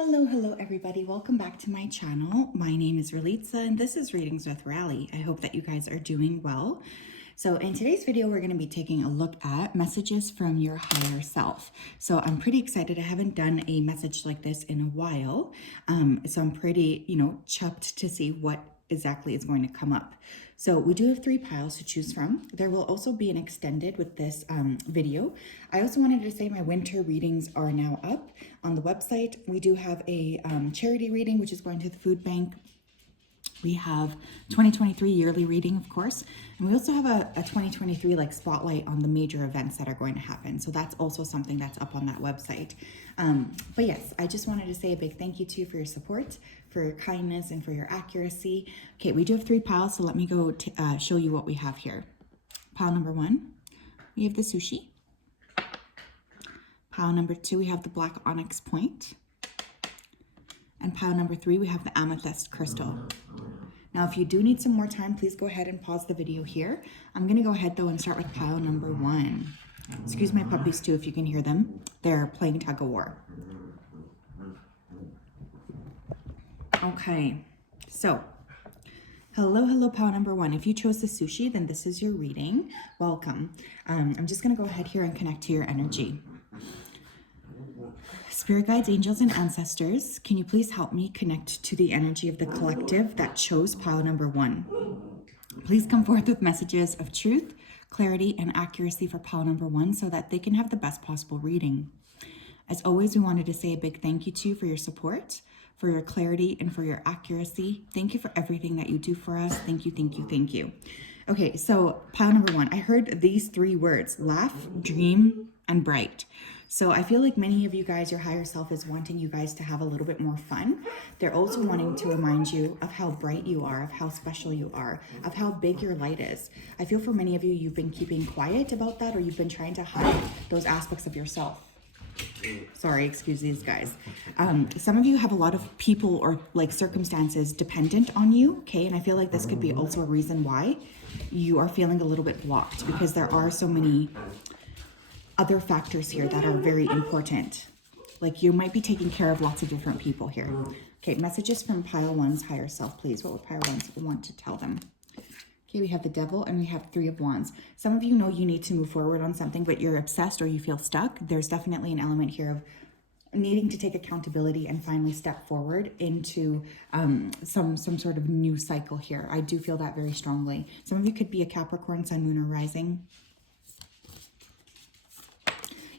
Hello everybody. Welcome back to my channel. My name is Ralitza and this is Readings with Rally. I hope that you guys are doing well. So in today's video, we're going to be taking a look at messages from your higher self. So I'm pretty excited. I haven't done a message like this in a while. So I'm pretty, chuffed to see what exactly is going to come up. So we do have 3 piles to choose from. There will also be an extended with this video. I also wanted to say my winter readings are now up on the website. We do have a charity reading, which is going to the food bank. We have 2023 yearly reading, of course, and we also have a 2023 like spotlight on the major events that are going to happen. So that's also something that's up on that website. But yes, I just wanted to say a big thank you to you for your support, for your kindness, and for your accuracy. Okay, we do have 3 piles, so let me go to, show you what we have here. Pile number 1, we have the sushi. Pile number 2, we have the black onyx point. And pile number 3, we have the amethyst crystal. Now, if you do need some more time, please go ahead and pause the video here. I'm going to go ahead, though, and start with pile number 1. Excuse my puppies, too, if you can hear them. They're playing tug of war. Okay, so hello, pile number 1. If you chose the sushi, then this is your reading. Welcome. I'm just going to go ahead here and connect to your energy. Spirit guides, angels, and ancestors, can you please help me connect to the energy of the collective that chose pile number 1? Please come forth with messages of truth, clarity, and accuracy for pile number 1 so that they can have the best possible reading. As always, we wanted to say a big thank you to you for your support, for your clarity, and for your accuracy. Thank you for everything that you do for us. Thank you, thank you, thank you. Okay, so pile number 1, I heard these 3 words: laugh, dream, and bright. So I feel like many of you guys, your higher self is wanting you guys to have a little bit more fun. They're also wanting to remind you of how bright you are, of how special you are, of how big your light is. I feel for many of you, you've been keeping quiet about that, or you've been trying to hide those aspects of yourself. Sorry, excuse these guys. Some of you have a lot of people or like circumstances dependent on you, okay? And I feel like this could be also a reason why you are feeling a little bit blocked, because there are so many other factors here that are very important. Like you might be taking care of lots of different people here. Okay, messages from pile 1's higher self, please. What would pile 1 want to tell them? Okay, we have the devil and we have 3 of wands. Some of you know you need to move forward on something, but you're obsessed or you feel stuck. There's definitely an element here of needing to take accountability and finally step forward into some sort of new cycle here. I do feel that very strongly. Some of you could be a Capricorn, sun, moon, or rising.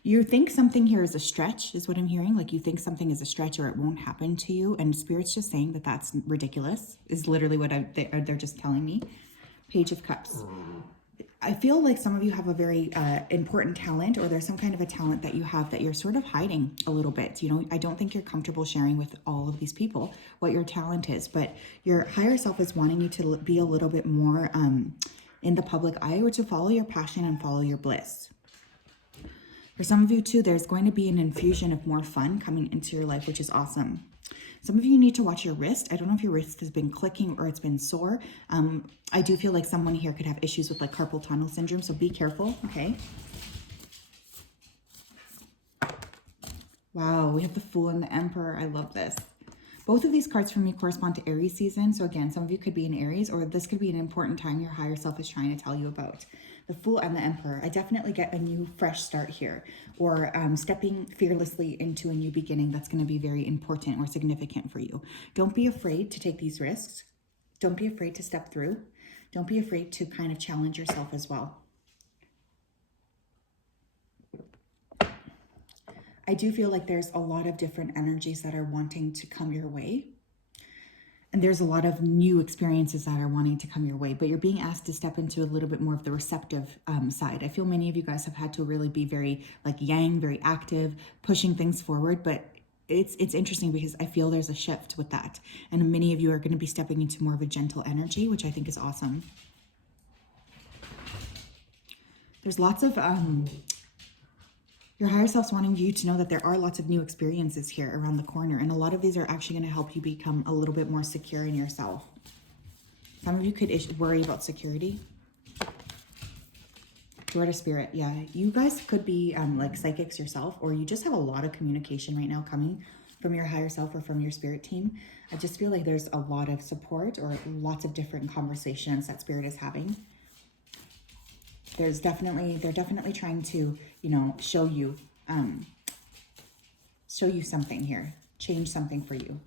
You think something here is a stretch, is what I'm hearing. Like you think something is a stretch or it won't happen to you. And Spirit's just saying that that's ridiculous, is literally what they're just telling me. Page of Cups. I feel like some of you have a very important talent, or there's some kind of a talent that you have that you're sort of hiding a little bit. You know, I don't think you're comfortable sharing with all of these people what your talent is, but your higher self is wanting you to be a little bit more in the public eye, or to follow your passion and follow your bliss. For some of you too, there's going to be an infusion of more fun coming into your life, which is awesome. Some of you need to watch your wrist. I don't know if your wrist has been clicking or it's been sore. I do feel like someone here could have issues with like carpal tunnel syndrome, so be careful, okay? Wow, we have the Fool and the Emperor. I love this. Both of these cards for me correspond to Aries season. So again, some of you could be in Aries, or this could be an important time your higher self is trying to tell you about. The Fool and the Emperor. I definitely get a new fresh start here, or stepping fearlessly into a new beginning that's going to be very important or significant for you. Don't be afraid to take these risks. Don't be afraid to step through. Don't be afraid to kind of challenge yourself as well. I do feel like there's a lot of different energies that are wanting to come your way. And there's a lot of new experiences that are wanting to come your way, but you're being asked to step into a little bit more of the receptive side. I feel many of you guys have had to really be very like yang, very active, pushing things forward, but it's interesting because I feel there's a shift with that. And many of you are going to be stepping into more of a gentle energy, which I think is awesome. There's lots of your higher self's wanting you to know that there are lots of new experiences here around the corner. And a lot of these are actually going to help you become a little bit more secure in yourself. Some of you could worry about security. Door to Spirit. Yeah, you guys could be like psychics yourself, or you just have a lot of communication right now coming from your higher self or from your spirit team. I just feel like there's a lot of support or lots of different conversations that spirit is having. They're definitely trying to, you know, show you something here, change something for you.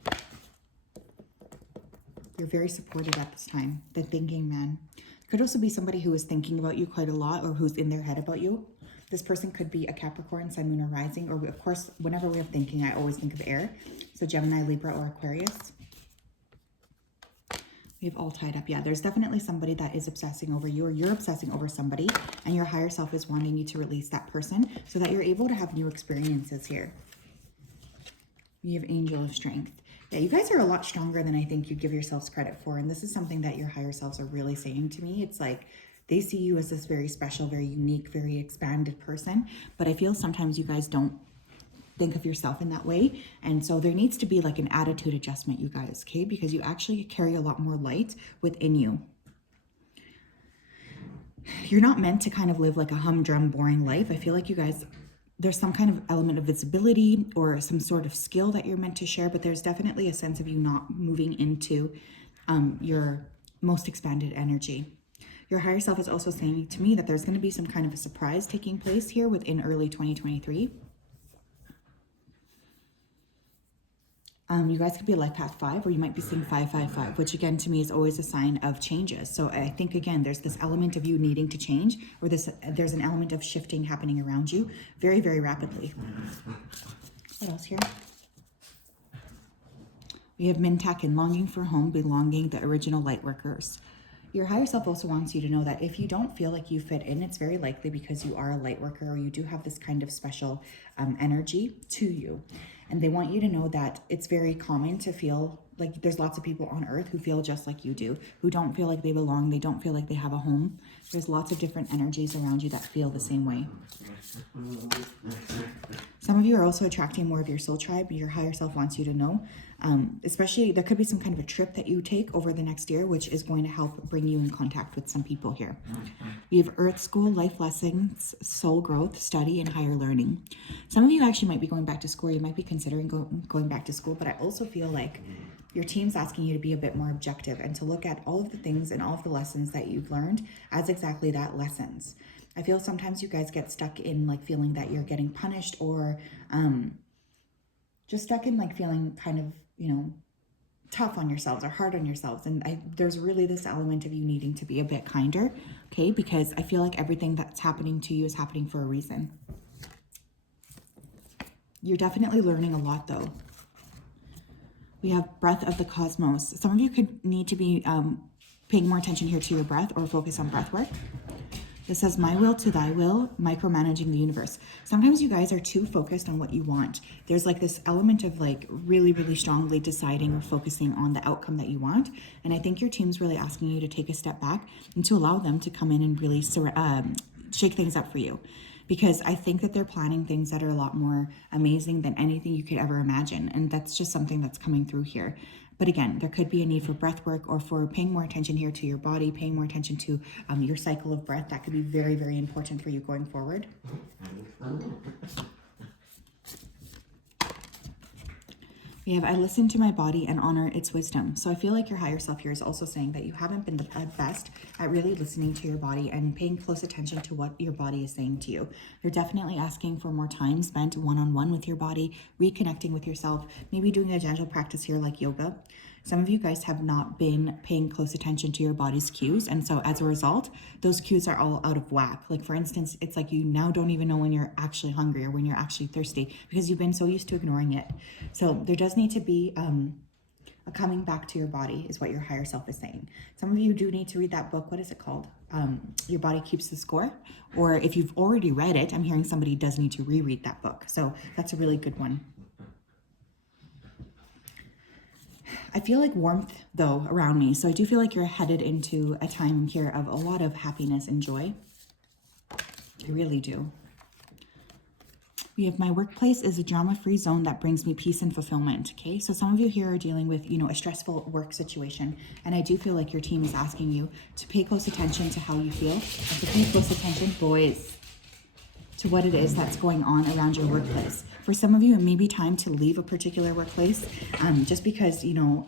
You're very supported at this time. The thinking man. Could also be somebody who is thinking about you quite a lot, or who's in their head about you. This person could be a Capricorn, Sun, Moon, or Rising, or of course, whenever we have thinking, I always think of air. So Gemini, Libra, or Aquarius. We have all tied up. Yeah, there's definitely somebody that is obsessing over you, or you're obsessing over somebody, and your higher self is wanting you to release that person so that you're able to have new experiences here. We have Angel of Strength. Yeah, you guys are a lot stronger than I think you give yourselves credit for. And this is something that your higher selves are really saying to me. It's like they see you as this very special, very unique, very expanded person. But I feel sometimes you guys don't think of yourself in that way. And so there needs to be like an attitude adjustment, you guys, okay? Because you actually carry a lot more light within you. You're not meant to kind of live like a humdrum, boring life. I feel like you guys... there's some kind of element of visibility or some sort of skill that you're meant to share, but there's definitely a sense of you not moving into your most expanded energy. Your higher self is also saying to me that there's going to be some kind of a surprise taking place here within early 2023. You guys could be a life path 5, or you might be seeing 555, which again to me is always a sign of changes. So I think again, there's this element of you needing to change, or there's an element of shifting happening around you very, very rapidly. What else here? We have Mintak and longing for home, belonging, the original light workers. Your higher self also wants you to know that if you don't feel like you fit in, it's very likely because you are a light worker, or you do have this kind of special energy to you. And they want you to know that it's very common to feel like there's lots of people on earth who feel just like you do, who don't feel like they belong, they don't feel like they have a home. There's lots of different energies around you that feel the same way. Some of you are also attracting more of your soul tribe. Your higher self wants you to know. Especially, there could be some kind of a trip that you take over the next year, which is going to help bring you in contact with some people here. We have Earth School, life lessons, soul growth, study, and higher learning. Some of you actually might be going back to school. You might be considering going back to school, but I also feel like your team's asking you to be a bit more objective and to look at all of the things and all of the lessons that you've learned as exactly that, lessons. I feel sometimes you guys get stuck in like feeling that you're getting punished, or just stuck in like feeling kind of, you know, tough on yourselves or hard on yourselves. And there's really this element of you needing to be a bit kinder, okay? Because I feel like everything that's happening to you is happening for a reason. You're definitely learning a lot though. We have breath of the cosmos. Some of you could need to be paying more attention here to your breath, or focus on breath work. This says, my will to thy will, micromanaging the universe. Sometimes you guys are too focused on what you want. There's like this element of like really, really strongly deciding or focusing on the outcome that you want. And I think your team's really asking you to take a step back and to allow them to come in and really shake things up for you. Because I think that they're planning things that are a lot more amazing than anything you could ever imagine. And that's just something that's coming through here. But again, there could be a need for breath work, or for paying more attention here to your body, paying more attention to your cycle of breath. That could be very, very important for you going forward. We have, I listen to my body and honor its wisdom. So I feel like your higher self here is also saying that you haven't been the best at really listening to your body and paying close attention to what your body is saying to you. They're definitely asking for more time spent one-on-one with your body, reconnecting with yourself, maybe doing a gentle practice here like yoga. Some of you guys have not been paying close attention to your body's cues. And so as a result, those cues are all out of whack. Like for instance, it's like you now don't even know when you're actually hungry or when you're actually thirsty, because you've been so used to ignoring it. So there does need to be a coming back to your body, is what your higher self is saying. Some of you do need to read that book. What is it called? Your Body Keeps the Score. Or if you've already read it, I'm hearing somebody does need to reread that book. So that's a really good one. I feel like warmth, though, around me. So I do feel like you're headed into a time here of a lot of happiness and joy. I really do. We have, my workplace is a drama-free zone that brings me peace and fulfillment, okay? So some of you here are dealing with, you know, a stressful work situation. And I do feel like your team is asking you to pay close attention to how you feel. And to pay close attention, boys, to what it is that's going on around your workplace. For some of you, it may be time to leave a particular workplace, just because, you know,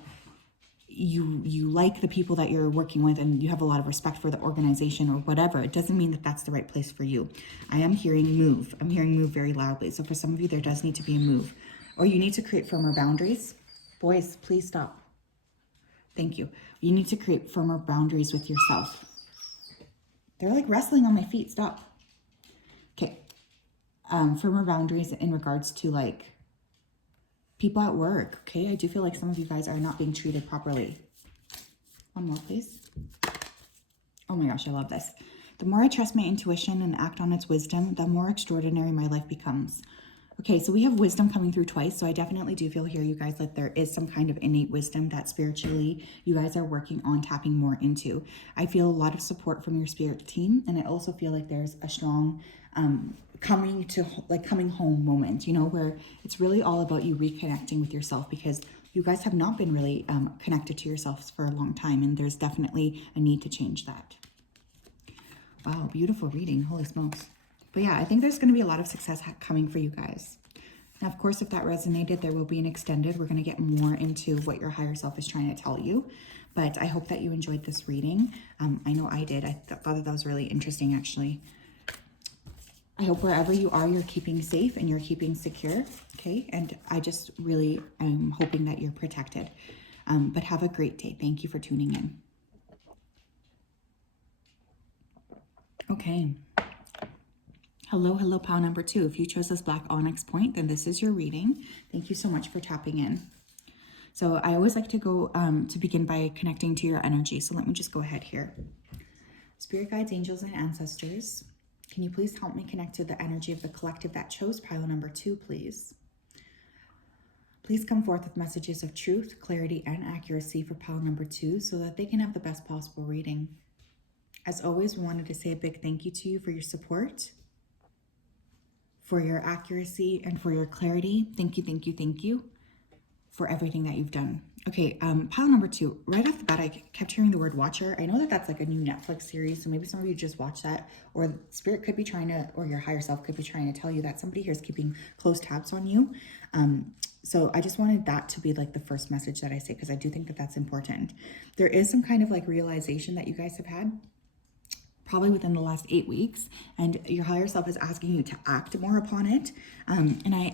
you like the people that you're working with and you have a lot of respect for the organization or whatever. It doesn't mean that that's the right place for you. I am hearing move. I'm hearing move very loudly. So for some of you, there does need to be a move, or you need to create firmer boundaries. Boys, please stop. Thank you. You need to create firmer boundaries with yourself. They're like wrestling on my feet. Stop. Okay. Firmer boundaries in regards to like people at work. Okay. I do feel like some of you guys are not being treated properly. One more, please. Oh my gosh, I love this. The more I trust my intuition and act on its wisdom, the more extraordinary my life becomes. Okay, so we have wisdom coming through twice. So I definitely do feel here, you guys, that there is some kind of innate wisdom that spiritually you guys are working on tapping more into. I feel a lot of support from your spirit team. And I also feel like there's a strong coming home moment, you know, where it's really all about you reconnecting with yourself, because you guys have not been really connected to yourselves for a long time. And there's definitely a need to change that. Wow, beautiful reading. Holy smokes. But yeah, I think there's going to be a lot of success coming for you guys. Now, of course, if that resonated, there will be an extended. We're going to get more into what your higher self is trying to tell you. But I hope that you enjoyed this reading. I know I did. I thought that was really interesting, actually. I hope wherever you are, you're keeping safe and you're keeping secure. Okay. And I just really am hoping that you're protected. But have a great day. Thank you for tuning in. Okay. Hello, pile number 2. If you chose this black onyx point, then this is your reading. Thank you so much for tapping in. So I always like to go to begin by connecting to your energy. So let me just go ahead here. Spirit guides, angels, and ancestors, can you please help me connect to the energy of the collective that chose pile number 2, please? Please come forth with messages of truth, clarity, and accuracy for pile number 2 so that they can have the best possible reading. As always, we wanted to say a big thank you to you for your support, for your accuracy, and for your clarity. Thank you for everything that you've done. Okay, pile number 2. Right off the bat, I kept hearing the word Watcher. I know that that's like a new Netflix series, so maybe some of you just watch that, or Spirit could be trying to, or your higher self could be trying to tell you that somebody here is keeping close tabs on you. So I just wanted that to be like the first message that I say, because I do think that that's important. There is some kind of like realization that you guys have had probably within the last 8 weeks, and your higher self is asking you to act more upon it.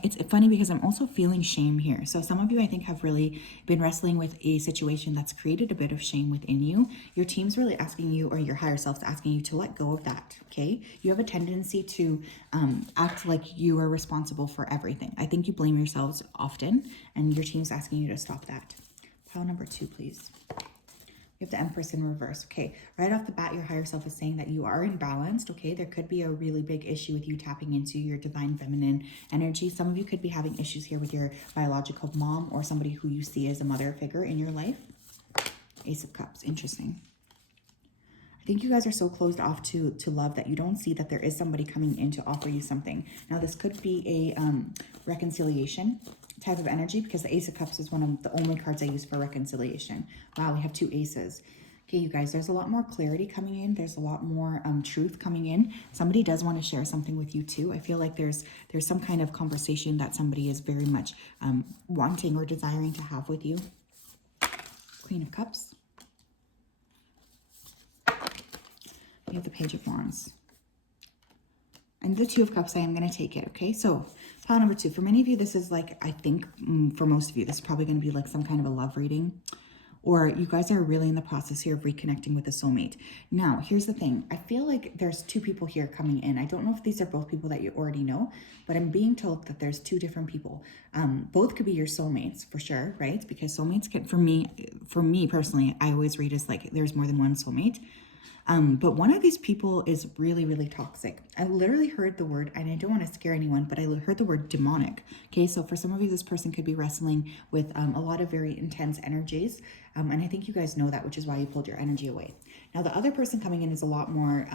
It's funny because I'm also feeling shame here. So some of you, I think, have really been wrestling with a situation that's created a bit of shame within you. Your team's really asking you, or your higher self's asking you to let go of that, okay? You have a tendency to act like you are responsible for everything. I think you blame yourselves often, and your team's asking you to stop that. Pile number 2, please. You have the Empress in reverse. Okay, right off the bat, your higher self is saying that you are imbalanced. Okay, there could be a really big issue with you tapping into your divine feminine energy. Some of you could be having issues here with your biological mom or somebody who you see as a mother figure in your life. Ace of Cups, interesting. I think you guys are so closed off to love that you don't see that there is somebody coming in to offer you something. Now, this could be a reconciliation type of energy, because the Ace of Cups is one of the only cards I use for reconciliation. Wow, we have 2 aces. Okay, you guys, there's a lot more clarity coming in. There's a lot more truth coming in. Somebody does want to share something with you too. I feel like there's some kind of conversation that somebody is very much wanting or desiring to have with you. Queen of Cups. We have the Page of Wands. And the 2 of Cups, I am going to take it, okay? So, pile number 2. For many of you, this is like, I think, for most of you, this is probably going to be like some kind of a love reading. Or you guys are really in the process here of reconnecting with a soulmate. Now, here's the thing. I feel like there's 2 people here coming in. I don't know if these are both people that you already know, but I'm being told that there's 2 different people. Both could be your soulmates for sure, right? Because soulmates can, for me personally, I always read as like there's more than one soulmate. But one of these people is really, really toxic. I literally heard the word, and I don't want to scare anyone, but I heard the word demonic. Okay, so for some of you, this person could be wrestling with a lot of very intense energies. And I think you guys know that, which is why you pulled your energy away. Now, the other person coming in is a lot more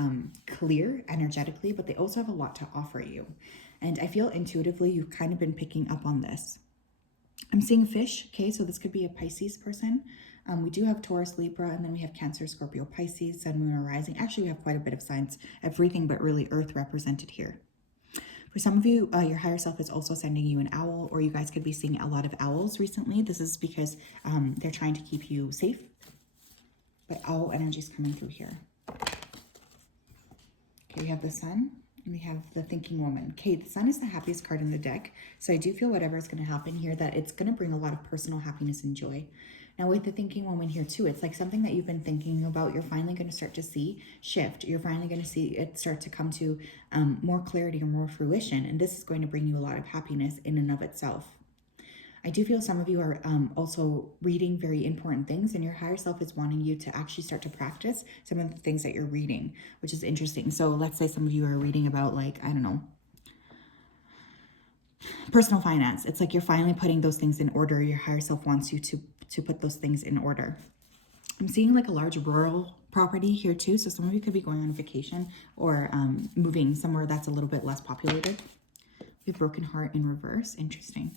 clear energetically, but they also have a lot to offer you. And I feel intuitively you've kind of been picking up on this. I'm seeing fish. Okay, so this could be a Pisces person. We do have Taurus, Libra, and then we have Cancer, Scorpio, Pisces, Sun, Moon, or Rising. Actually, we have quite a bit of signs, everything but really Earth represented here. For some of you, your higher self is also sending you an owl, or you guys could be seeing a lot of owls recently. This is because they're trying to keep you safe. But owl energy is coming through here. Okay, we have the sun and we have the thinking woman. Okay, the sun is the happiest card in the deck. So I do feel whatever is going to happen here, that it's going to bring a lot of personal happiness and joy. Now with the thinking woman here too, it's like something that you've been thinking about, you're finally going to start to see shift. You're finally going to see it start to come to more clarity or more fruition. And this is going to bring you a lot of happiness in and of itself. I do feel some of you are also reading very important things, and your higher self is wanting you to actually start to practice some of the things that you're reading, which is interesting. So let's say some of you are reading about, like, I don't know, personal finance. It's like you're finally putting those things in order. Your higher self wants you to put those things in order. I'm seeing like a large rural property here too. So some of you could be going on vacation or moving somewhere that's a little bit less populated. We have broken heart in reverse. Interesting.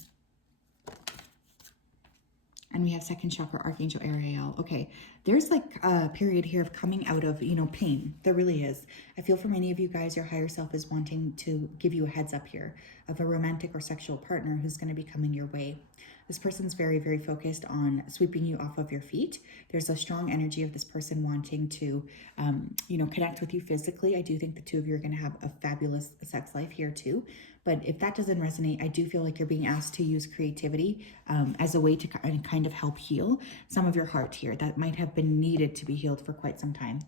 And we have second chakra, Archangel Ariel. Okay, there's like a period here of coming out of, you know, pain. There really is. I feel for many of you guys, your higher self is wanting to give you a heads up here of a romantic or sexual partner who's going to be coming your way. This person's very, very focused on sweeping you off of your feet. There's a strong energy of this person wanting to, you know, connect with you physically. I do think the two of you are going to have a fabulous sex life here too. But if that doesn't resonate, I do feel like you're being asked to use creativity as a way to kind of help heal some of your heart here that might have been needed to be healed for quite some time.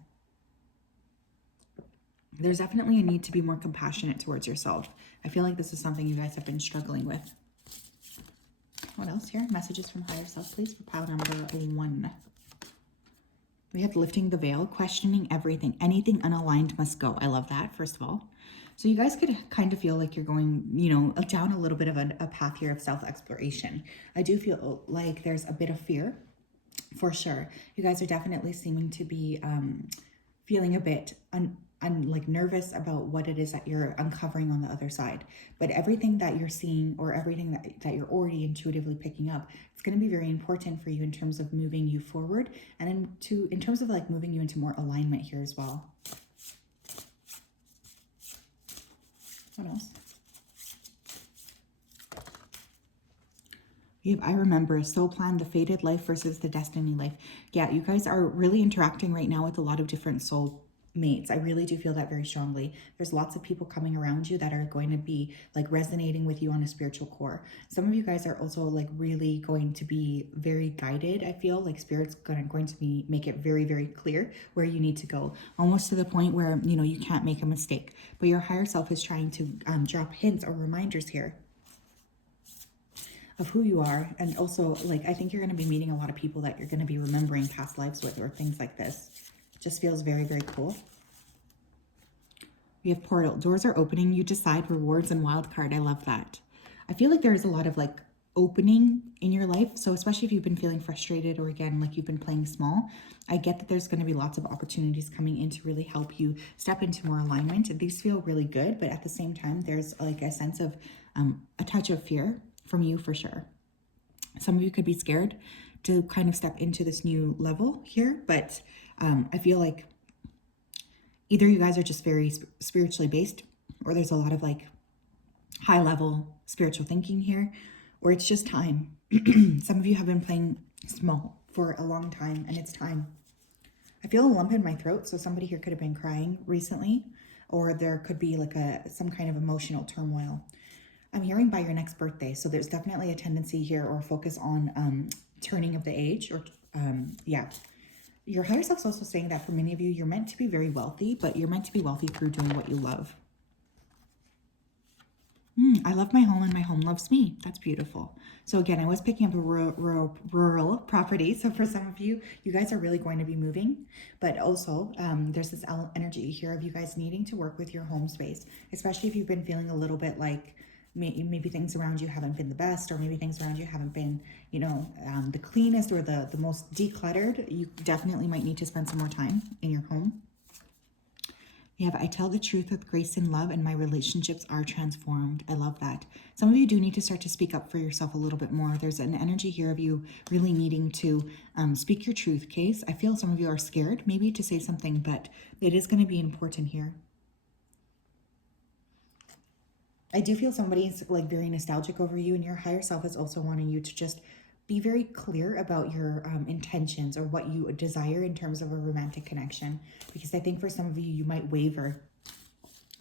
There's definitely a need to be more compassionate towards yourself. I feel like this is something you guys have been struggling with. What else here? Messages from higher self, please, for pile number 1. We have lifting the veil, questioning everything. Anything unaligned must go. I love that, first of all. So you guys could kind of feel like you're going, you know, down a little bit of a path here of self-exploration. I do feel like there's a bit of fear, for sure. You guys are definitely seeming to be feeling a bit like nervous about what it is that you're uncovering on the other side. But everything that you're seeing, or everything that you're already intuitively picking up, it's going to be very important for you in terms of moving you forward, and in terms of like moving you into more alignment here as well. What else? We have I remember, soul plan, the fated life versus the destiny life. Yeah, you guys are really interacting right now with a lot of different soul mates. I really do feel that very strongly. There's lots of people coming around you that are going to be like resonating with you on a spiritual core. Some of you guys are also like really going to be very guided. I feel like Spirit's going to be make it very, very clear where you need to go, almost to the point where, you know, you can't make a mistake. But your higher self is trying to drop hints or reminders here of who you are. And also, like, I think you're going to be meeting a lot of people that you're going to be remembering past lives with, or things like this. Just feels very, very cool. We have portal. Doors are opening. You decide, rewards, and wild card. I love that. I feel like there's a lot of like opening in your life. So especially if you've been feeling frustrated, or again, like you've been playing small, I get that there's going to be lots of opportunities coming in to really help you step into more alignment. These feel really good, but at the same time, there's like a sense of a touch of fear from you for sure. Some of you could be scared to kind of step into this new level here, but I feel like either you guys are just very spiritually based, or there's a lot of like high level spiritual thinking here, or it's just time. Some of you have been playing small for a long time, and it's time. I feel a lump in my throat, so somebody here could have been crying recently, or there could be like some kind of emotional turmoil. I'm hearing by your next birthday, so there's definitely a tendency here or focus on turning of the age, or yeah. Your higher self's also saying that for many of you, you're meant to be very wealthy, but you're meant to be wealthy through doing what you love. I love my home and my home loves me. That's beautiful. So again, I was picking up a rural property. So for some of you, you guys are really going to be moving, but also there's this energy here of you guys needing to work with your home space, especially if you've been feeling a little bit like maybe things around you haven't been the best, or maybe things around you haven't been, you know, the cleanest or the most decluttered. You definitely might need to spend some more time in your home. We have, I tell the truth with grace and love, and my relationships are transformed. I love that. Some of you do need to start to speak up for yourself a little bit more. There's an energy here of you really needing to speak your truth, Case. I feel some of you are scared maybe to say something, but it is going to be important here. I do feel somebody's like very nostalgic over you, and your higher self is also wanting you to just be very clear about your intentions or what you desire in terms of a romantic connection. Because I think for some of you, you might waver.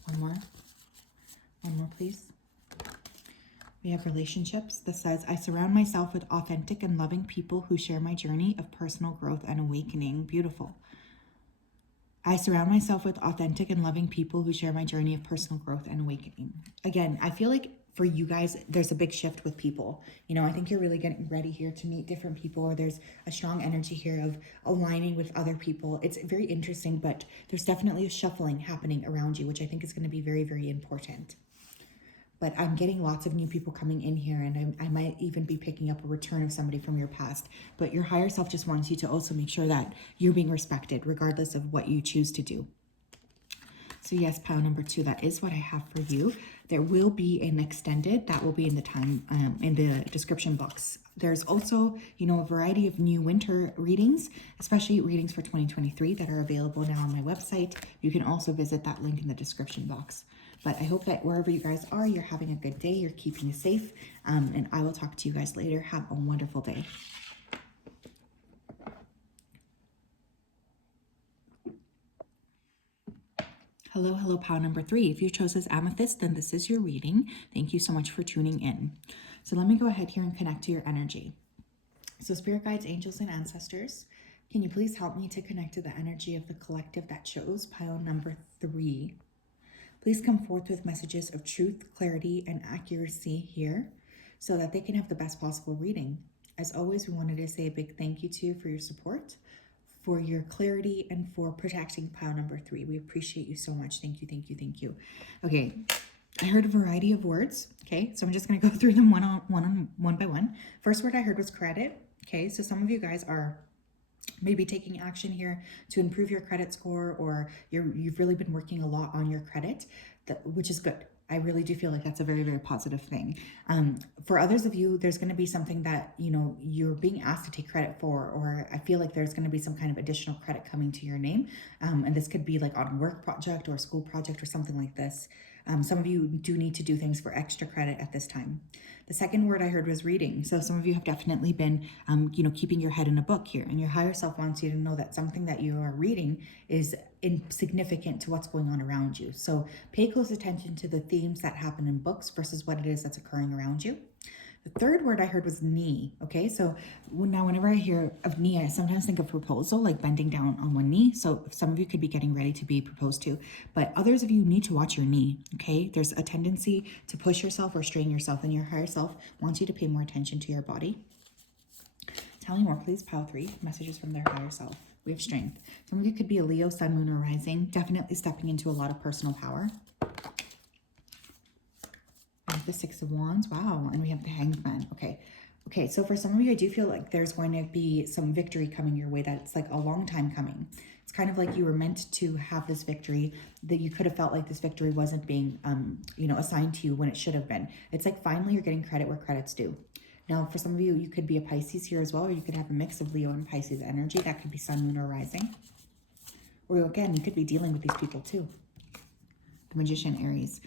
One more, please. We have relationships. This says, I surround myself with authentic and loving people who share my journey of personal growth and awakening. Beautiful. I surround myself with authentic and loving people who share my journey of personal growth and awakening. Again, I feel like for you guys, there's a big shift with people. You know, I think you're really getting ready here to meet different people, or there's a strong energy here of aligning with other people. It's very interesting, but there's definitely a shuffling happening around you, which I think is going to be very, very important. But I'm getting lots of new people coming in here, and I might even be picking up a return of somebody from your past. But your higher self just wants you to also make sure that you're being respected regardless of what you choose to do. So yes, pile number 2, that is what I have for you. There will be an extended, that will be in the time, in the description box. There's also, you know, a variety of new winter readings, especially readings for 2023 that are available now on my website. You can also visit that link in the description box. But I hope that wherever you guys are, you're having a good day, you're keeping safe, and I will talk to you guys later. Have a wonderful day. Hello, pile number 3. If you chose as amethyst, then this is your reading. Thank you so much for tuning in. So let me go ahead here and connect to your energy. So spirit guides, angels, and ancestors, can you please help me to connect to the energy of the collective that chose pile number 3? Please come forth with messages of truth, clarity, and accuracy here so that they can have the best possible reading. As always, we wanted to say a big thank you to you for your support, for your clarity, and for protecting pile number 3. We appreciate you so much. Thank you, thank you, thank you. Okay, I heard a variety of words. Okay, so I'm just going to go through them one by one. First word I heard was credit. Okay, so some of you guys are maybe taking action here to improve your credit score, or you've really been working a lot on your credit, which is good. I really do feel like that's a very, very positive thing. For others of you, there's going to be something that, you know, you're being asked to take credit for, or I feel like there's going to be some kind of additional credit coming to your name. And this could be like on a work project or a school project or something like this. Some of you do need to do things for extra credit at this time. The second word I heard was reading. So some of you have definitely been, you know, keeping your head in a book here, and your higher self wants you to know that something that you are reading is insignificant to what's going on around you. So pay close attention to the themes that happen in books versus what it is that's occurring around you. The third word I heard was knee. Okay, so now whenever I hear of knee, I sometimes think of proposal, like bending down on one knee. So some of you could be getting ready to be proposed to, but others of you need to watch your knee. Okay, there's a tendency to push yourself or strain yourself, and your higher self wants you to pay more attention to your body. Tell me more, please. Pile 3, messages from their higher self. We have strength. Some of you could be a Leo, sun, moon, or rising, definitely stepping into a lot of personal power. We have the 6 of Wands. Wow. And we have the Hanged Man. Okay. So for some of you, I do feel like there's going to be some victory coming your way that's like a long time coming. It's kind of like you were meant to have this victory, that you could have felt like this victory wasn't being, you know, assigned to you when it should have been. It's like finally you're getting credit where credit's due. Now, for some of you, you could be a Pisces here as well, or you could have a mix of Leo and Pisces energy. That could be sun, moon, or rising. Or again, you could be dealing with these people too. The Magician, Aries.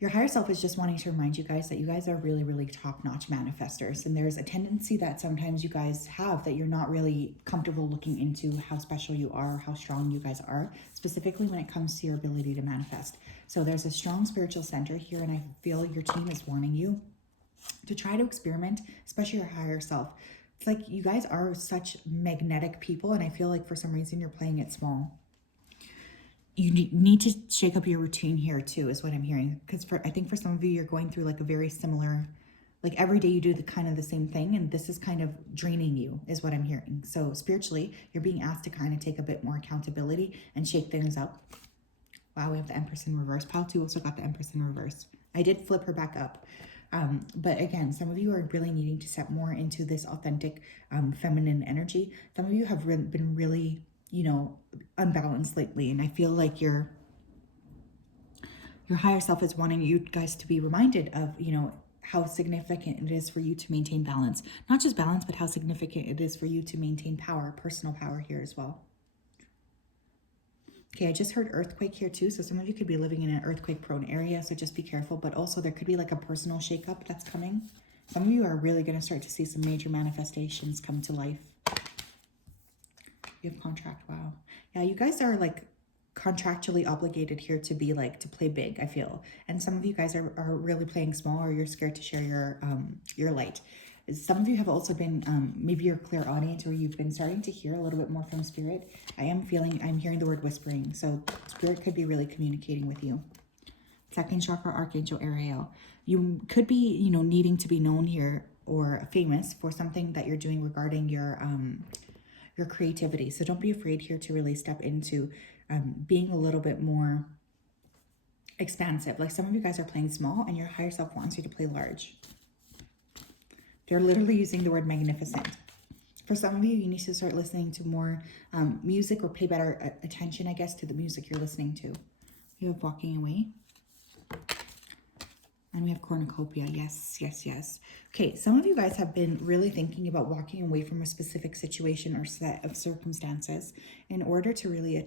Your higher self is just wanting to remind you guys that you guys are really, really top-notch manifestors. And there's a tendency that sometimes you guys have that you're not really comfortable looking into how special you are, or how strong you guys are, specifically when it comes to your ability to manifest. So there's a strong spiritual center here, and I feel your team is warning you to try to experiment, especially your higher self. It's like you guys are such magnetic people, and I feel like for some reason you're playing it small. You need to shake up your routine here too, is what I'm hearing. Because I think for some of you, you're going through like a very similar, like every day you do the kind of the same thing, and this is kind of draining you, is what I'm hearing. So spiritually, you're being asked to kind of take a bit more accountability and shake things up. Wow, we have the Empress in reverse. Pile 2 also got the Empress in reverse. I did flip her back up. But again, some of you are really needing to step more into this authentic feminine energy. Some of you have been really, you know, unbalanced lately, and I feel like your higher self is wanting you guys to be reminded of, you know, how significant it is for you to maintain balance. Not just balance, but how significant it is for you to maintain power, personal power here as well. Okay, I just heard earthquake here too. So some of you could be living in an earthquake prone area. So just be careful. But also there could be like a personal shakeup that's coming. Some of you are really going to start to see some major manifestations come to life. You have contract. Wow. Yeah, you guys are like contractually obligated here to be like, to play big, I feel. And some of you guys are really playing small, or you're scared to share your light. Some of you have also been, maybe you're clairaudient, or you've been starting to hear a little bit more from spirit. I'm hearing the word whispering. So spirit could be really communicating with you. Second chakra, Archangel Ariel. You could be, you know, needing to be known here or famous for something that you're doing regarding your creativity. So don't be afraid here to really step into being a little bit more expansive. Like some of you guys are playing small and your higher self wants you to play large. They're literally using the word magnificent. For some of you, you need to start listening to more music, or pay better attention, I guess, to the music you're listening to. You have walking away. And we have cornucopia. Yes, yes, yes. Okay, some of you guys have been really thinking about walking away from a specific situation or set of circumstances in order to really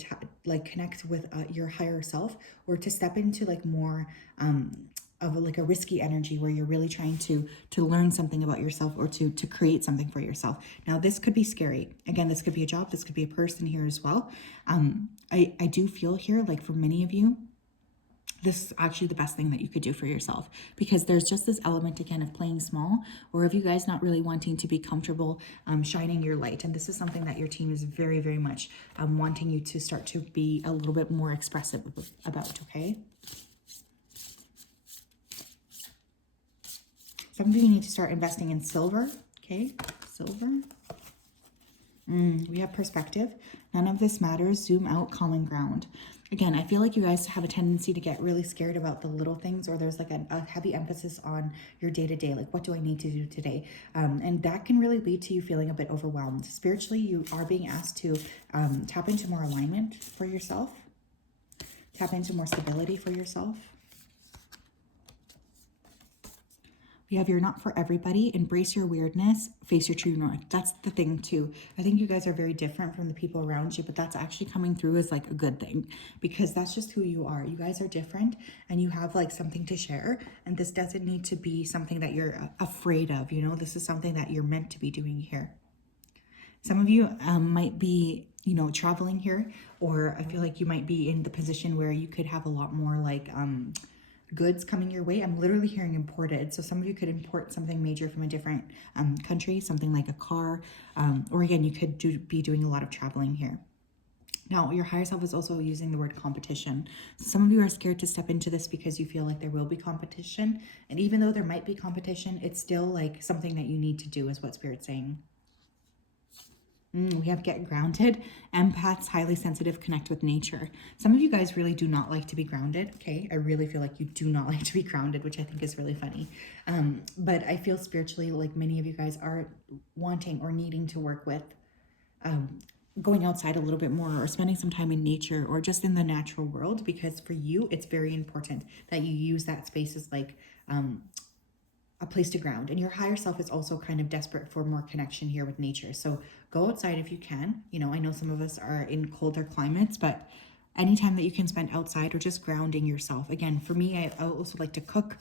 connect with your higher self, or to step into like more of like a risky energy where you're really trying to learn something about yourself, or to create something for yourself. Now, this could be scary. Again, this could be a job. This could be a person here as well. I do feel here, like for many of you, this is actually the best thing that you could do for yourself, because there's just this element again of playing small, or of you guys not really wanting to be comfortable shining your light. And this is something that your team is very, very much wanting you to start to be a little bit more expressive about, okay? Some of you need to start investing in silver, okay? Silver. We have perspective. None of this matters. Zoom out, common ground. Again, I feel like you guys have a tendency to get really scared about the little things, or there's like a heavy emphasis on your day-to-day, like what do I need to do today? And that can really lead to you feeling a bit overwhelmed. Spiritually, you are being asked to tap into more alignment for yourself, tap into more stability for yourself. We have you're not for everybody. Embrace your weirdness. Face your true north. That's the thing too. I think you guys are very different from the people around you, but that's actually coming through as like a good thing, because that's just who you are. You guys are different and you have like something to share. And this doesn't need to be something that you're afraid of. You know, this is something that you're meant to be doing here. Some of you might be, you know, traveling here, or I feel like you might be in the position where you could have a lot more like, goods coming your way. I'm literally hearing imported. So some of you could import something major from a different country, something like a car, or again, you could be doing a lot of traveling here. Now, your higher self is also using the word competition. So some of you are scared to step into this because you feel like there will be competition. And even though there might be competition, it's still like something that you need to do, is what Spirit's saying. We have get grounded. Empaths, highly sensitive, connect with nature. Some of you guys really do not like to be grounded, okay? I really feel like you do not like to be grounded, which I think is really funny. But I feel spiritually like many of you guys are wanting or needing to work with going outside a little bit more, or spending some time in nature, or just in the natural world, because for you, it's very important that you use that space as like a place to ground. And your higher self is also kind of desperate for more connection here with nature. So go outside if you can. You know, I know some of us are in colder climates, but anytime that you can spend outside or just grounding yourself. Again, for me, I also like to cook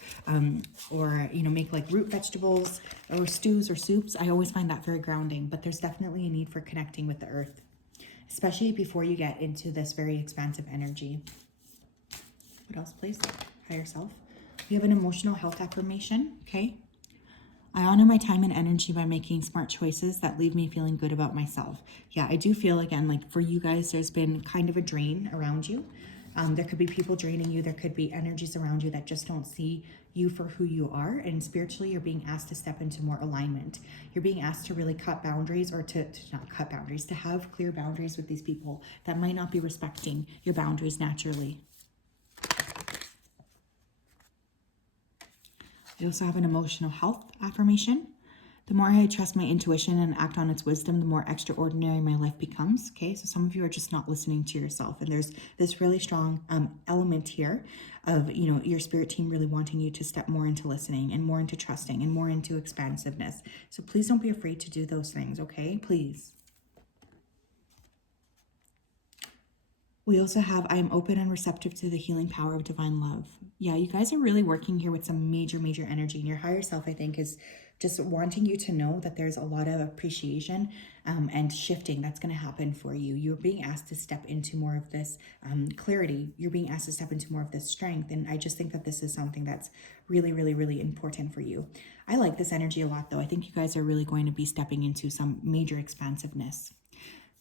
or, you know, make like root vegetables or stews or soups. I always find that very grounding, but there's definitely a need for connecting with the earth, especially before you get into this very expansive energy. What else, please? Higher self. We have an emotional health affirmation, okay? I honor my time and energy by making smart choices that leave me feeling good about myself. Yeah, I do feel, again, like for you guys, there's been kind of a drain around you. There could be people draining you. There could be energies around you that just don't see you for who you are. And spiritually, you're being asked to step into more alignment. You're being asked to really cut boundaries, or to not cut boundaries, to have clear boundaries with these people that might not be respecting your boundaries naturally. We also have an emotional health affirmation. The more I trust my intuition and act on its wisdom, the more extraordinary my life becomes. Okay, so some of you are just not listening to yourself. And there's this really strong element here of, you know, your spirit team really wanting you to step more into listening, and more into trusting, and more into expansiveness. So please don't be afraid to do those things, okay? Please. We also have, I am open and receptive to the healing power of divine love. Yeah, you guys are really working here with some major energy. And your higher self, I think, is just wanting you to know that there's a lot of appreciation and shifting that's going to happen for you. You're being asked to step into more of this clarity. You're being asked to step into more of this strength. And I just think that this is something that's really important for you. I like this energy a lot, though. I think you guys are really going to be stepping into some major expansiveness.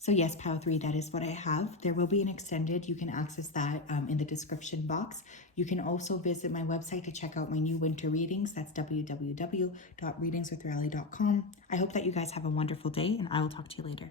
So yes, Pile 3, that is what I have. There will be an extended. You can access that in the description box. You can also visit my website to check out my new winter readings. That's www.readingswithrally.com. I hope that you guys have a wonderful day, and I will talk to you later.